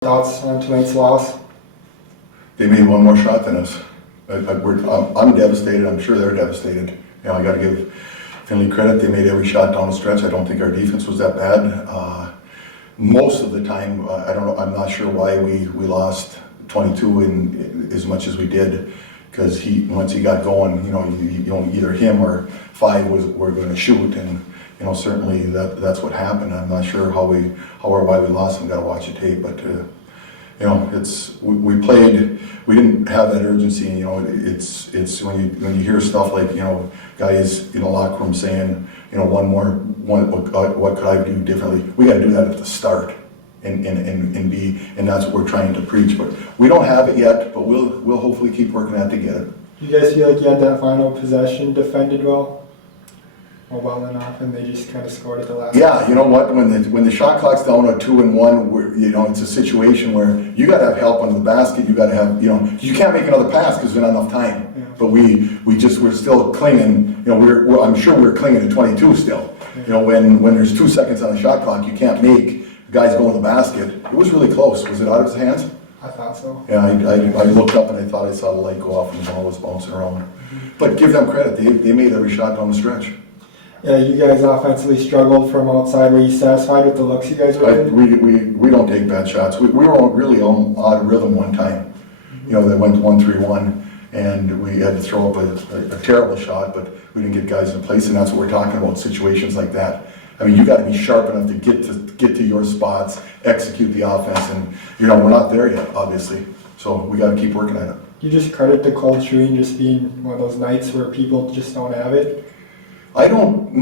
Thoughts on tonight's loss? They made one more shot than us. I'm devastated. I'm sure they're devastated. You know, I got to give Findlay credit. They made every shot down the stretch. I don't think our defense was that bad. Most of the time, I don't know. I'm not sure why we lost 22 in as much as we did. Because once he got going, you know, either him or five were going to shoot, and you know, certainly that's what happened. I'm not sure how or why we lost. I've got to watch the tape, but you know, we played. We didn't have that urgency. You know, it's when you hear stuff like, you know, guys in the locker room saying, you know, what could I do differently? We got to do that at the start. And that's what we're trying to preach, but we don't have it yet. But we'll hopefully keep working at it to get it. You guys feel like you had that final possession defended well enough, and they just kind of scored at the last. Yeah, you know what? When the shot clock's down at 2-1, you know, it's a situation where you got to have help on the basket. You got to have, you know, you can't make another pass because there's not enough time. Yeah. But we're still clinging. You know, I'm sure we're clinging to 22 still. Yeah. You know, when there's 2 seconds on the shot clock, you can't make. Guys go in the basket. It was really close. Was it out of his hands? I thought so. Yeah, I looked up and I thought I saw the light go off and the ball was bouncing around. But give them credit. They made every shot down the stretch. Yeah, you guys offensively struggled from outside. Were you satisfied with the looks you guys were in? We don't take bad shots. We were really out of rhythm one time. You know, they went 1-3-1 and we had to throw up a terrible shot, but we didn't get guys in place, and that's what we're talking about, situations like that. I mean, you got to be sharp enough to get to your spots, execute the offense, and you know, we're not there yet, obviously. So we got to keep working at it. You just credit the cold shooting just being one of those nights where people just don't have it? I don't,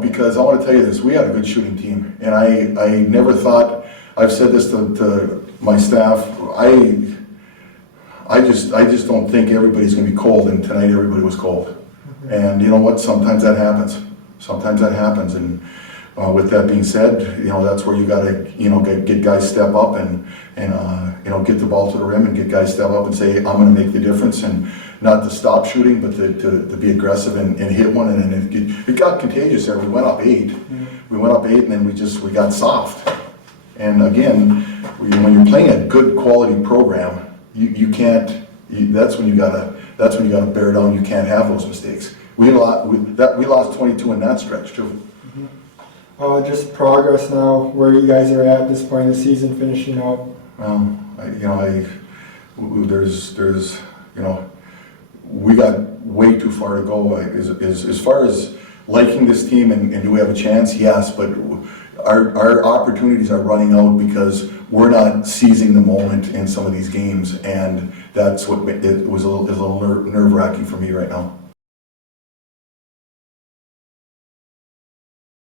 because I want to tell you this, we had a good shooting team, and I never thought, I've said this to my staff, I just don't think everybody's going to be cold, and tonight everybody was cold. Mm-hmm. And you know what, sometimes that happens, and with that being said, you know, that's where you got to, you know, get guys step up and you know, get the ball to the rim and get guys step up and say, I'm going to make the difference, and not to stop shooting, but to be aggressive and hit one. And it got contagious there. We went up 8. Mm-hmm. We went up 8, and then we got soft. And again, when you're playing a good quality program, you can't. That's when you gotta bear down. You can't have those mistakes. We lost 22 in that stretch too. Just progress now, where you guys are at this point in the season, finishing out. There's, you know, we got way too far to go. As far as liking this team and do we have a chance? Yes, but our opportunities are running out because we're not seizing the moment in some of these games, and that's what it was a little nerve-wracking for me right now.